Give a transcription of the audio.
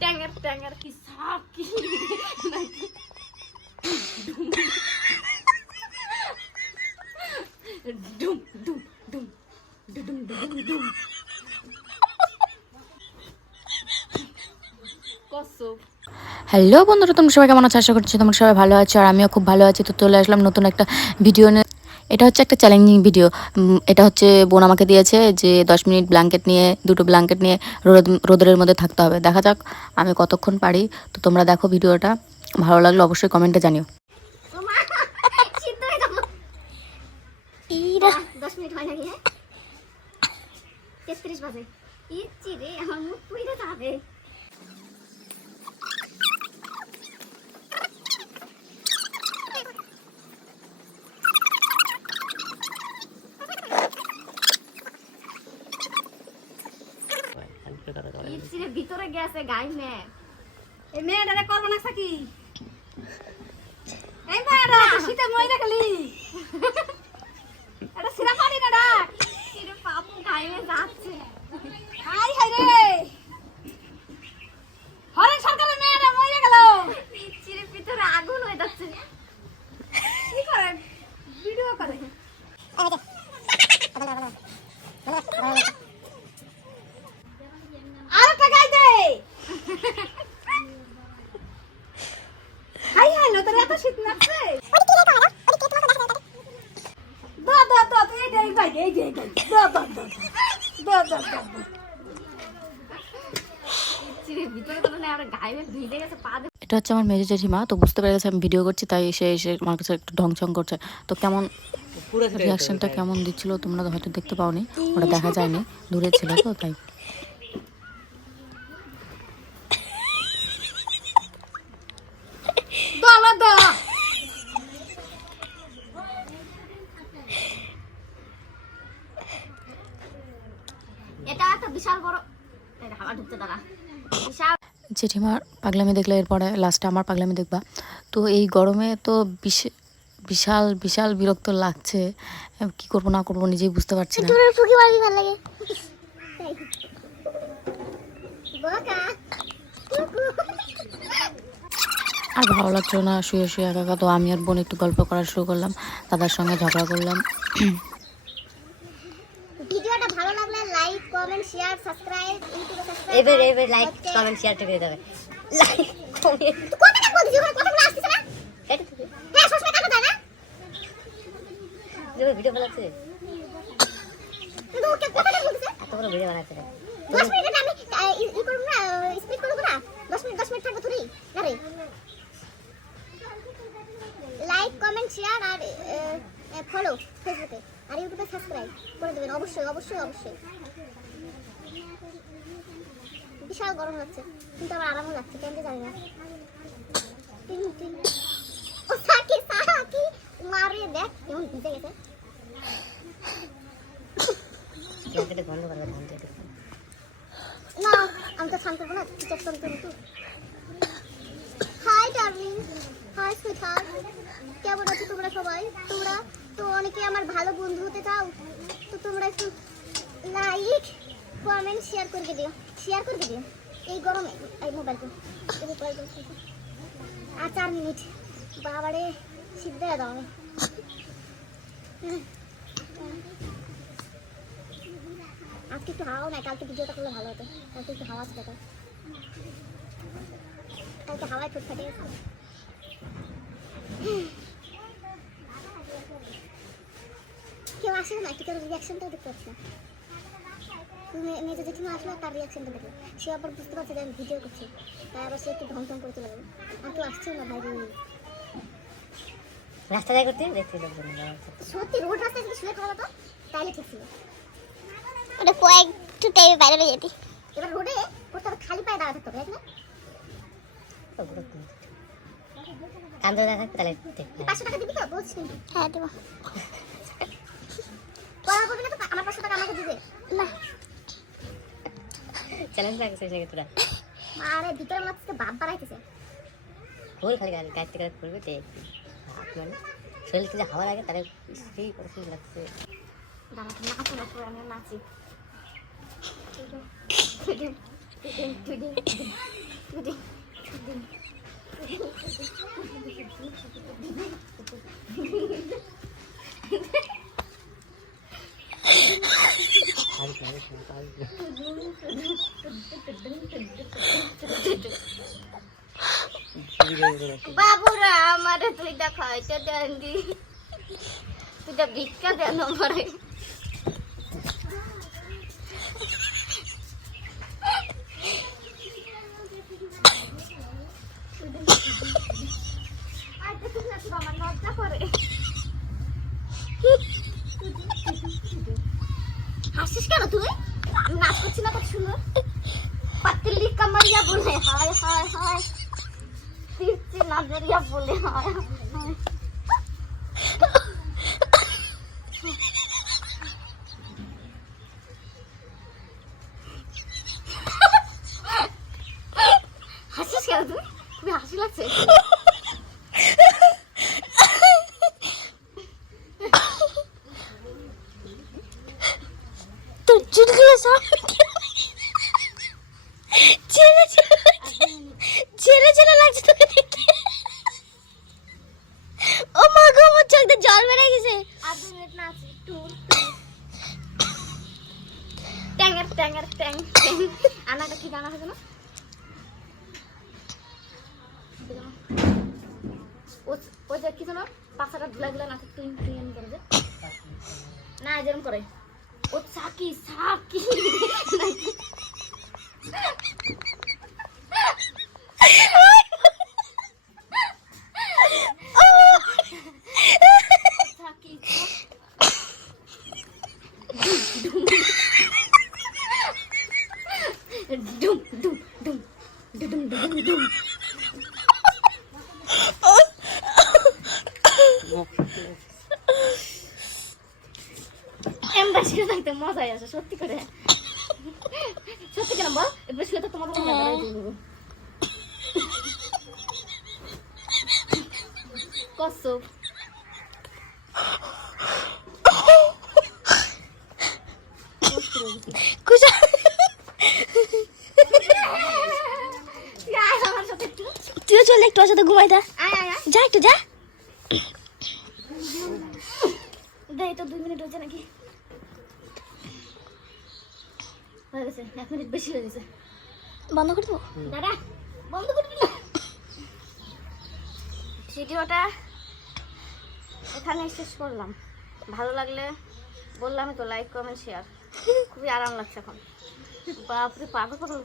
ট্যাঙ্গার ট্যাঙ্গার কি সাপ কি ডুম ডুম ডুম ডুম ডুম ডুম কসব। হ্যালো বন্ধুরা, তোমরা সবাই কেমন আছো? আশা করছি তোমরা সবাই ভালো আছো, আর আমিও খুব ভালো আছি। তো চলে আসলাম নতুন একটা ভিডিও নিয়ে। এটা হচ্ছে একটা চ্যালেঞ্জিং ভিডিও। এটা হচ্ছে বোন আমাকে দিয়েছে যে 10 মিনিট ব্ল্যাঙ্কেট নিয়ে, দুটো ব্ল্যাঙ্কেট নিয়ে রোদের মধ্যে থাকতে হবে। দেখা যাক আমি কতক্ষণ পারি। তো তোমরা দেখো ভিডিওটা, ভালো লাগলে অবশ্যই কমেন্টে জানিও। 10 মিনিট হয় নাকি? হ্যাঁ 33 বাজে। ইচ্ছি রে আমার মুখ পুইরে যাবে। ইচ্ছিরে ভিতরে গেছে গাই মেয়ে। এই মেয়েটারে করবো না সাকি। এই মেয়েটা শীতে মইরা গেলি। এটা সিরা পারি না ডাক। সিরে পাপু গাইয়ে যাচ্ছে। হাই হাই রে। হরেন সরকারের মেয়েটা মইরা গেল। ইচ্ছিরে ভিতরে আগুন হয়ে যাচ্ছে। কি করে? ভিডিও করে। আরেকটা গাই দে। হাই হাই লো, তোর এত শীত লাগছে? এটা হচ্ছে আমার মেজো জেঠিমা। তো বুঝতে পেরে গেছে আমি ভিডিও করছি, তাই এসে এসে আমার কাছে একটু ঢংছং করছে। তো কেমন রিয়াকশনটা কেমন দিচ্ছিল তোমরা হয়তো দেখতে পাওনি, ওটা দেখা যায়নি, দূরে ছিল তো তাই। এটা একটা বিশাল বড় হাওয়া ঢুকতে দাঁড়া বিশাল। জেঠিমার পাগলামি দেখলে এরপরে লাস্টে আমার পাগলামি দেখবা। তো এই গরমে তো বিশাল বিশাল বিরক্ত লাগছে, কি করবো না করবো নিজেই বুঝতে পারছি না। আর ভালো লাগছিল না শুয়ে শুয়ে একা একা। তো আমি আর বোন একটু গল্প করা শুরু করলাম, দাদার সঙ্গে ঝগড়া করলাম। ভিডিওটা ভালো লাগলে লাইক কমেন্ট শেয়ার সাবস্ক্রাইব ইউটিউবে সাবস্ক্রাইব এবার লাইক কমেন্ট শেয়ার করে দেবে। লাইক কমেন্ট কত টাকা বলছিস ওখানে কথাগুলো আসছে না? এটা তো হ্যাঁ সবসময় কাটা যায় না ভিডিও বানাচ্ছে, কিন্তু ওকে কত টাকা বলছিস? এত বড় ভিডিও বানাচ্ছে। 10 মিনিট আমি ই করব না, স্পিড করব না। 10 মিনিট থাকবে তুই আরে লাইক কমেন্ট শেয়ার আর ফলো ফেসবুকে আর ইউটিউবে সাবস্ক্রাইব করে দেবেন অবশ্যই অবশ্যই অবশ্যই। বিশাল গরম লাগছে কিন্তু আমার আরামও লাগছে, কেন জানি না। ও সাকি সাকি মারে দেখ কেমন ভিজে গেছে। কেটে বন্ধ করবে, ধান কেটে না আমি তো স্নান করবো না, চেক করতে মতো। হাই ডার্লিং, হাই সুইটহার্ট, কেমন আছো তোমরা সবাই? তোমরা তো অনেকে আমার ভালো বন্ধু হতে চাও, তো তোমরা একটু লাইক কমেন্ট শেয়ার করে দিও, শেয়ার করে দিও এই গরমে। এই মোবাইলটা আর 4 মিনিট বাবারে শীত দেয়া দাও। আজকে একটু হাওয়াও নাই, কালকে ভিডিওটা করলে ভালো হতো। কালকে একটু হাওয়া ছিল, কালকে হাওয়ায় ঠোঁট ফাটে গেছে। কেউ আসে না, একটু কেউ রিয়াকশনটাও দেখতে পাচ্ছি না। মেজো জেঠিমা আসলে তার রিয়াকশনটা দেখলো, সে আবার বুঝতে পারছে যে আমি ভিডিও করছি, তাই আবার সে একটু ঢং ঢং করে চলে গেল। আর কেউ আসছেও না ভাই। রাস্তা যায় করতে দেখতে লোকজন সত্যি রোড রাস্তায় যদি শুয়ে থাকা হতো তাহলে ঠিক ছিল। ওটা কয়েকটু টাইমে বাইরে বেরিয়ে যেতি। এবার রোডে করতে হবে খালি পায়ে দাঁড়া থাকতে হবে, না? কান্দে দেখা তাহলে 500 টাকা দিবি তো বলছি কিন্তু। হ্যাঁ দেবো। পড়া করবি না তো আমার 500 টাকা আমাকে দিবে না চ্যালেঞ্জ লাগছে সেটা তোরা। আরে ভিতরে মনে হচ্ছে বাপ বাড়াইতেছে। ওই খালি গাড়ি থেকে করবে তে মানে শরীর থেকে হাওয়া লাগে তাহলে সেই কষ্ট লাগছে। দাঁড়া নাচো না, পুরো আমি নাচি। বাবুরা আমারে তুইটা খাইতে দেন দি, তুইটা ভিক্ষা দেন আমারে। আমার লজ্জা করে। হাসিস কেন তুই? আমি নাচ করছি না, কত সুন্দর পাতিলি কামারিয়া বলে হায় হায় হায়, তিরছি নাজরিয়া বলে হায় হায়। হাসিস কেন তুই? খুবই হাসি লাগছে। তোর চুলগুলো সব ছেলে ছেলে ছেলে লাগছে তোকে দেখতে। ও মা গো, আমার চোখ দিয়ে জল বেরিয়ে গেছে। আর 2 মিনিট নাচ টুর ট্যাঙ্গার ট্যাঙ্গার ট্যাং ট্যাং। আনাটা কি গানা হবে না? ওই যে কি যেন পাছাটা ধুলা ধুলা নাচে টুইন টুইন করে যে, না যেরকম করে ও সাকি সাকি। সাকি ডুম ডুম ডুম ডুম ডুম ডুম। এমবাসি থাকতে মজাই আসে সত্যি করে। সত্যি কেন বল, এবার শুয়ে তো তোমার কসব। কুসা আমার সাথে একটু তুইও চলে একটু ওর সাথে ঘুমাই দা। আয় আয় আয় যা একটু যা। দেই তো 2 মিনিট হচ্ছে নাকি? হয়ে গেছে, 1 মিনিট বেশি হয়ে গেছে। বন্ধ করে দেবো। দাদা বন্ধ করবি না। ভিডিওটা এখানে শেষ করলাম। ভালো লাগলে বললামই তো, লাইক কমেন্ট শেয়ার। খুবই আরাম লাগছে এখন। বাপরে পাগল পাগল।